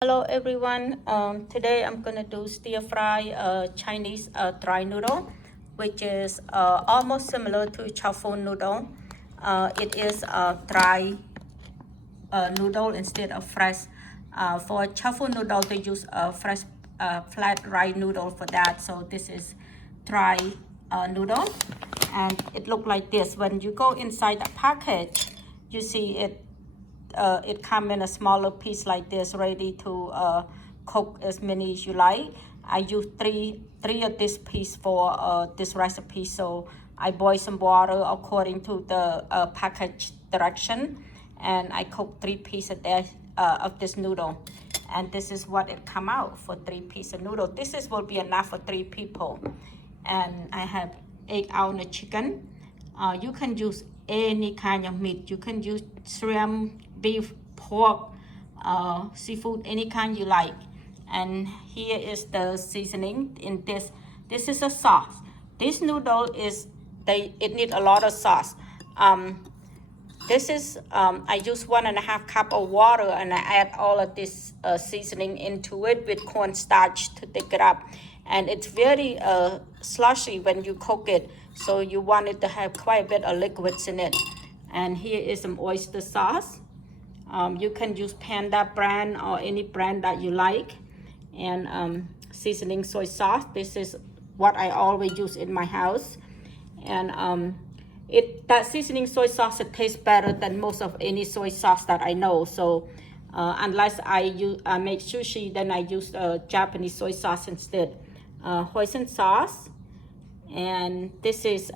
Hello everyone. Today I'm gonna do stir fry Chinese dry noodle, which is almost similar to Chow Fun noodle. It is a dry noodle instead of fresh. For Chow Fun noodle, they use a fresh flat rice noodle for that. So this is dry noodle, and it look like this. When you go inside the package, you see it come in a smaller piece like this, ready to cook as many as you like. I use three of this piece for this recipe, so I boil some water according to the package direction, and I cook 3 pieces of this noodle, and this is what it come out for 3 pieces of noodle. Will be enough for 3 people, and I have 8-ounce chicken. You can use any kind of meat. You can use shrimp, beef, pork, seafood, any kind you like. And here is the seasoning in this. This is a sauce. This noodle it need a lot of sauce. This is I use 1.5 cup of water, and I add all of this seasoning into it with cornstarch to thick it up. And it's very slushy when you cook it, so you want it to have quite a bit of liquids in it. And here is some oyster sauce. You can use Panda brand or any brand that you like. And seasoning soy sauce. This is what I always use in my house. And that seasoning soy sauce, it tastes better than most of any soy sauce that I know. So unless I make sushi, then I use Japanese soy sauce instead. Hoisin sauce, and this is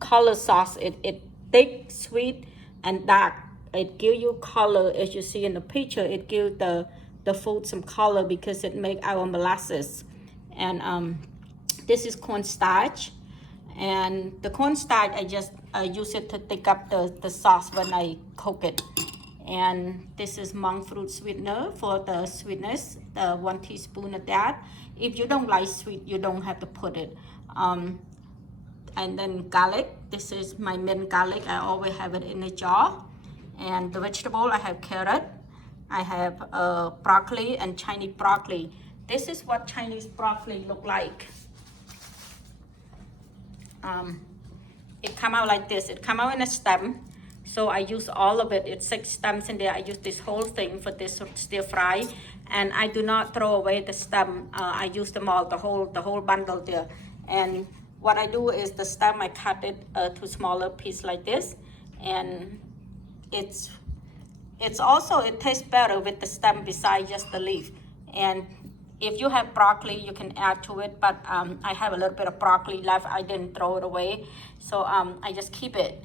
color sauce. It thick, sweet, and dark. It gives you color, as you see in the picture. It gives the food some color because it make our molasses. And this is cornstarch, and the cornstarch I just use it to thick up the sauce when I cook it. And this is monk fruit sweetener for the sweetness, 1 teaspoon of that. If you don't like sweet, you don't have to put it. And then garlic. This is my minced garlic. I always have it in a jar. And the vegetable, I have carrot. I have broccoli and Chinese broccoli. This is what Chinese broccoli look like. It come out like this. It come out in a stem. So I use all of it. It's 6 stems in there. I use this whole thing for this stir fry, and I do not throw away the stem. I use them all, the whole bundle there. And what I do is the stem, I cut it to smaller piece like this, and it tastes better with the stem besides just the leaf. And if you have broccoli, you can add to it, but I have a little bit of broccoli left. I didn't throw it away, so I just keep it.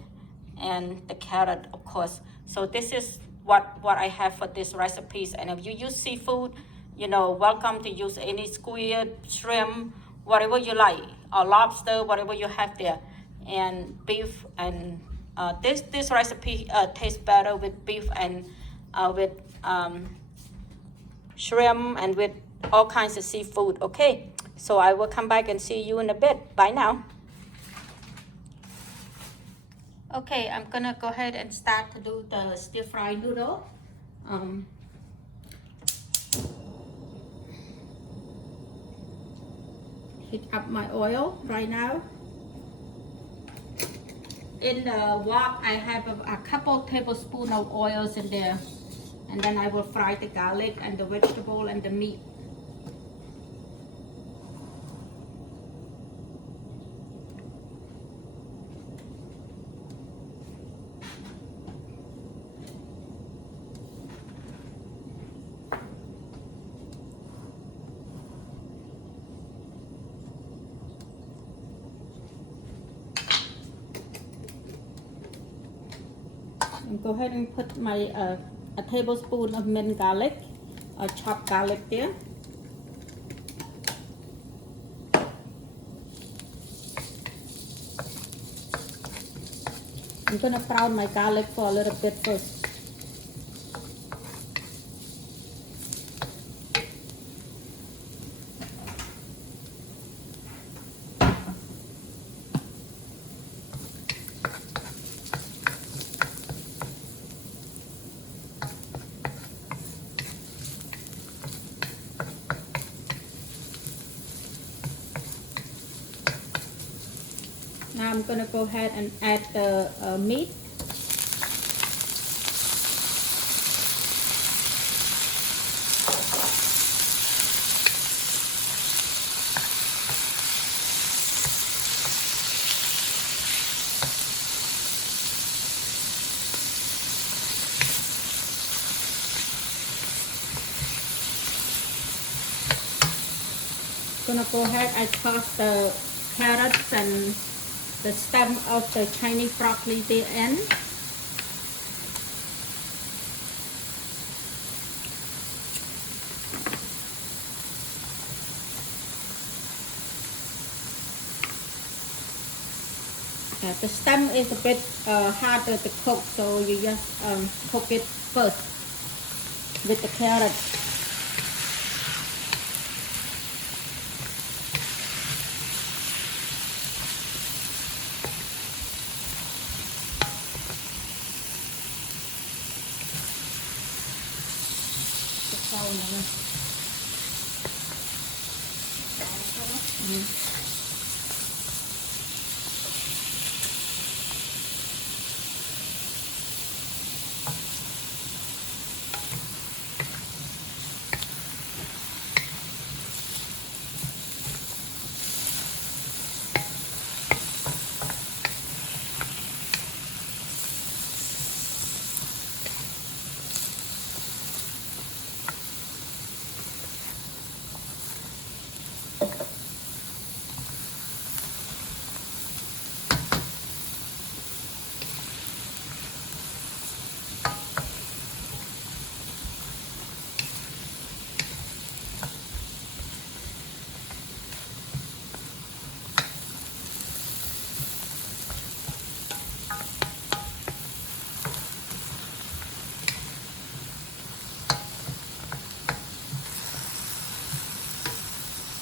And the carrot, of course. So this is what I have for this recipes. And if you use seafood, welcome to use any squid, shrimp, whatever you like, or lobster, whatever you have there. And beef, and this recipe tastes better with beef and with shrimp and with all kinds of seafood. Okay, so I will come back and see you in a bit. Bye now. Okay, I'm gonna go ahead and start to do the stir fry noodle. Heat up my oil right now. In the wok, I have a couple tablespoons of oils in there, and then I will fry the garlic and the vegetable and the meat. And go ahead and put my a tablespoon of minced garlic, chopped garlic there. I'm gonna brown my garlic for a little bit first. Now I'm gonna go ahead and add the meat. Gonna go ahead and toss the carrots and the stem of the Chinese broccoli there in. The stem is a bit harder to cook, so you just cook it first with the carrots.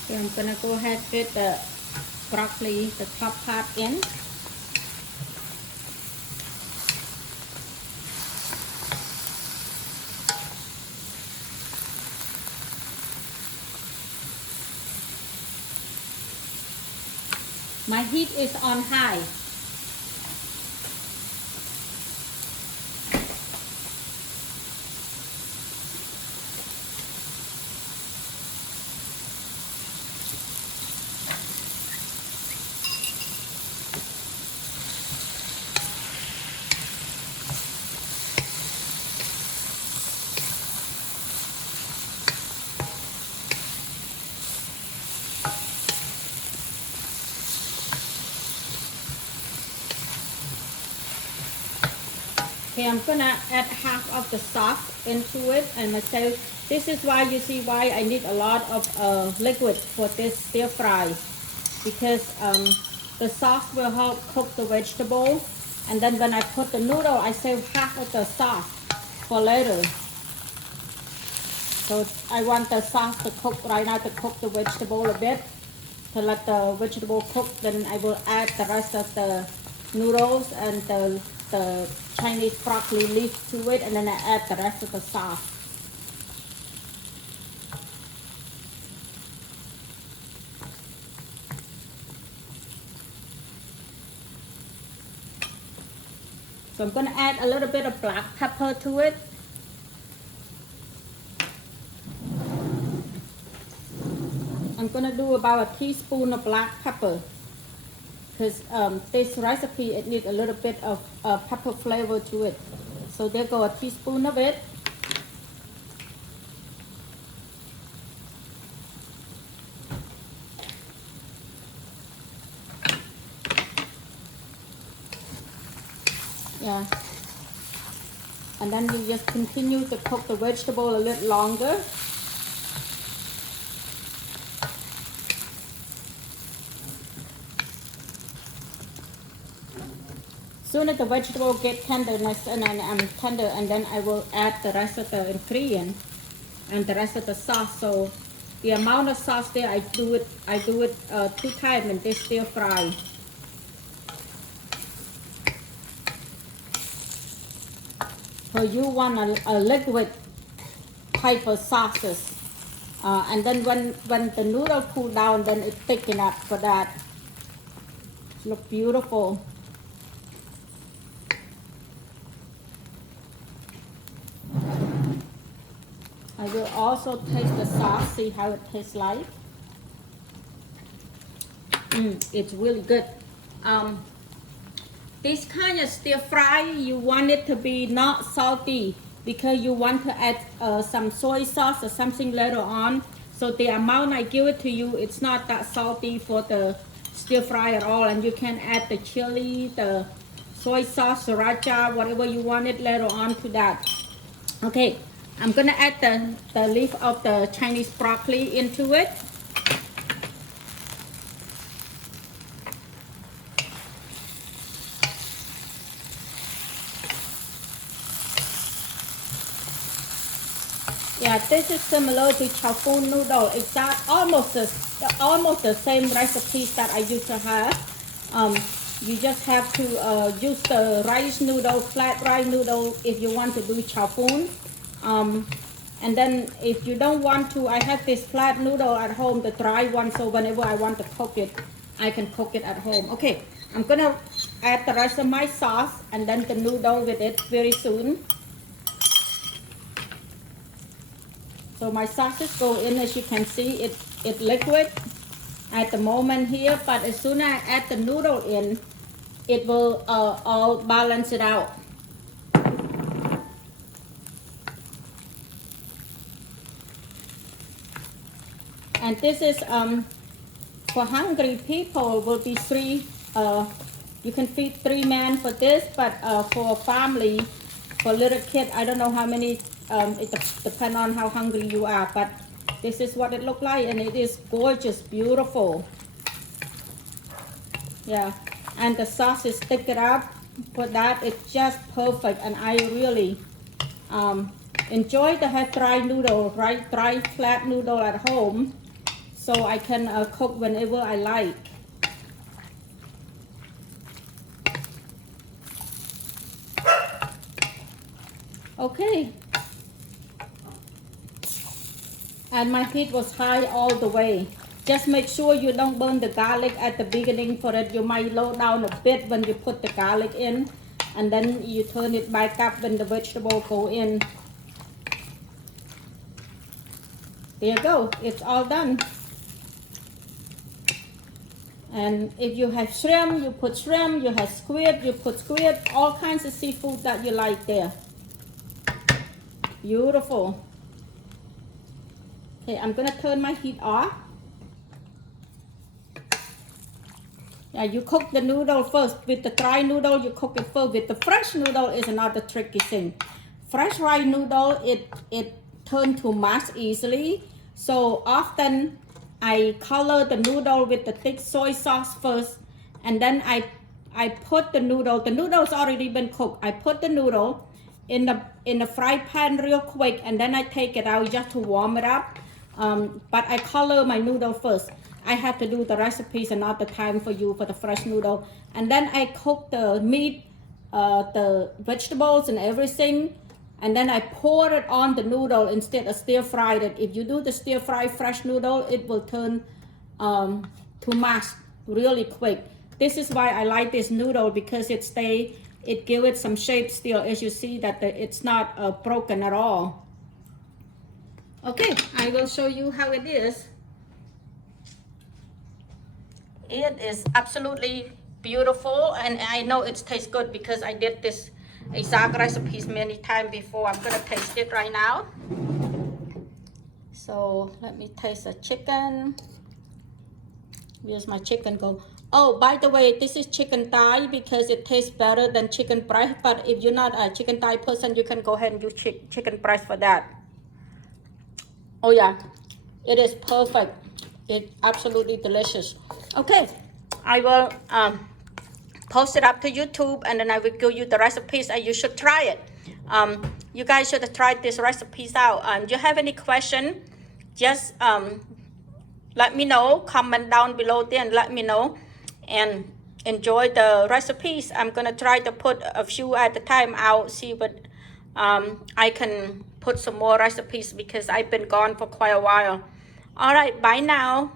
Okay, I'm gonna go ahead with the broccoli, the top part in. My heat is on high. Okay, I'm gonna add half of the sauce into it, and myself, this is why you see why I need a lot of liquid for this stir fry, because the sauce will help cook the vegetable, and then when I put the noodle, I save half of the sauce for later. So I want the sauce to cook right now, to cook the vegetable a bit, to let the vegetable cook. Then I will add the rest of the noodles and the Chinese broccoli leaf to it, and then I add the rest of the sauce. So I'm going to add a little bit of black pepper to it. I'm going to do about a teaspoon of black pepper, because this recipe, it needs a little bit of pepper flavor to it. So there go a teaspoon of it. Yeah. And then you just continue to cook the vegetable a little longer. Soon as the vegetable get tenderness and tender, and then I will add the rest of the ingredient and the rest of the sauce. So the amount of sauce there, I do it 2 times in this stir fry. So you want a liquid type of sauces, and then when the noodle cool down, then it thicken up for that. Look beautiful. I will also taste the sauce, see how it tastes like. It's really good. This kind of stir fry, you want it to be not salty because you want to add some soy sauce or something later on. So the amount I give it to you, it's not that salty for the stir fry at all. And you can add the chili, the soy sauce, sriracha, whatever you want it later on to that. Okay, I'm gonna add the leaf of the Chinese broccoli into it. Yeah, this is similar to Chow Fun Noodle. It's almost the same recipes that I used to have. You just have to use the rice noodle, flat rice noodle, if you want to do Chow Fun. And then if you don't want to, I have this flat noodle at home, the dry one, so whenever I want to cook it, I can cook it at home. Okay, I'm gonna add the rest of my sauce and then the noodle with it very soon. So my sauces go in, as you can see, it's liquid at the moment here, but as soon as I add the noodle in, it will all balance it out. And this is for hungry people will be three. You can feed 3 men for this, but for a family, for little kid, I don't know how many. It depends on how hungry you are, but this is what it looks like, and it is gorgeous, beautiful. Yeah, and the sauce is thick it up. For that, it's just perfect, and I really enjoy to have dry noodle, right? Dry flat noodle at home, so I can cook whenever I like. Okay. And my heat was high all the way. Just make sure you don't burn the garlic at the beginning, for it you might low down a bit when you put the garlic in, and then you turn it back up when the vegetable go in. There you go, it's all done. And if you have shrimp, you put shrimp. You have squid, you put squid. All kinds of seafood that you like there. Beautiful. Okay, I'm gonna turn my heat off. Yeah, you cook the noodle first. With the dry noodle, you cook it first. With the fresh noodle is another tricky thing. Fresh rice noodle, it turns to mush easily. So often I color the noodle with the thick soy sauce first, and then I put the noodle. The noodle's already been cooked. I put the noodle in the fry pan real quick, and then I take it out just to warm it up. But I color my noodle first. I have to do the recipes another time for you for the fresh noodle. And then I cook the meat, the vegetables and everything. And then I pour it on the noodle instead of stir fried it. If you do the stir fry fresh noodle, it will turn to mush really quick. This is why I like this noodle, because it gives it some shape still. As you see that it's not broken at all. Okay, I will show you how it is. It is absolutely beautiful, and I know it tastes good because I did this exact recipes many times before. I'm gonna taste it right now. So let me taste the chicken. Where's my chicken go? Oh, by the way, this is chicken thigh because it tastes better than chicken breast. But if you're not a chicken thigh person, you can go ahead and use chicken breast for that. Oh yeah, it is perfect. It's absolutely delicious. Okay, I will post it up to YouTube, and then I will give you the recipes, and you should try it. You guys should try these recipes out. If you have any question, just let me know. Comment down below there and let me know. And enjoy the recipes. I'm gonna try to put a few at a time out, see what I can put some more recipes because I've been gone for quite a while. All right, bye now.